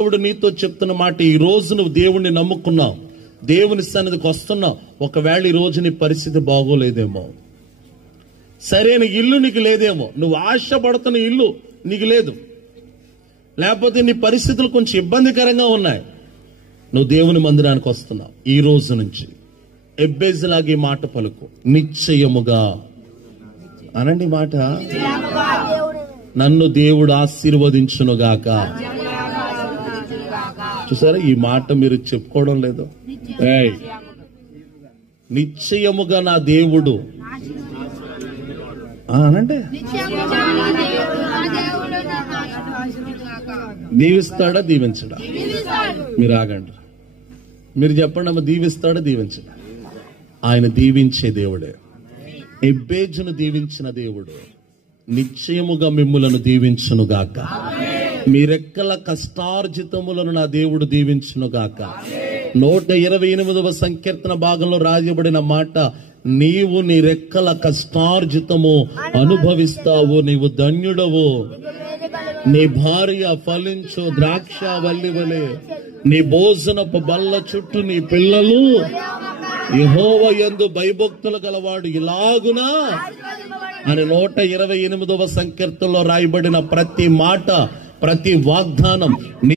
దేవుడు నీతో చెప్తున్న మాట, ఈ రోజు నువ్వు దేవుణ్ణి నమ్ముకున్నావు, దేవుని సన్నిధికి వస్తున్నావు. ఒకవేళ ఈ రోజు నీ పరిస్థితి బాగోలేదేమో, సరైన ఇల్లు నీకు లేదేమో, నువ్వు ఆశపడుతున్న ఇల్లు నీకు లేదు, లేకపోతే నీ పరిస్థితులు కొంచెం ఇబ్బందికరంగా ఉన్నాయి, నువ్వు దేవుని మందిరానికి వస్తున్నావు. ఈ రోజు నుంచి ఎబ్బేజులాగా ఈ మాట పలుకు, నిశ్చయముగా అనండి మాట, నన్ను దేవుడు ఆశీర్వదించునుగాక. చూసారా, ఈ మాట మీరు చెప్పుకోవడం లేదు. నిశ్చయముగా నా దేవుడు అనంటే దీవిస్తాడా దీవించడా? మీరు ఆగండి, మీరు చెప్పండి అమ్మ, దీవిస్తాడా దీవించడా? ఆయన దీవించే దేవుడే. ఎబ్బేజును దీవించిన దేవుడు నిశ్చయముగా మిమ్ములను దీవించునుగాక. మీరెక్కల కష్టార్జితములను నా దేవుడు దీవించునుగాక. 128వ సంకీర్తన భాగంలో రాయబడిన మాట, నీవు నీ రెక్కల కష్టార్జితము అనుభవిస్తావు, నీవు ధన్యుడవు. నీ భార్య ఫలించు ద్రాక్ష వల్లి వలె, నీ భోజనపు బల్ల చుట్టూ నీ పిల్లలు యెహోవా యందు భయభక్తులు గలవాడు ఇలాగునా అని 128వ సంకీర్తనలో రాయబడిన ప్రతి మాట, ప్రతి వాగ్దానం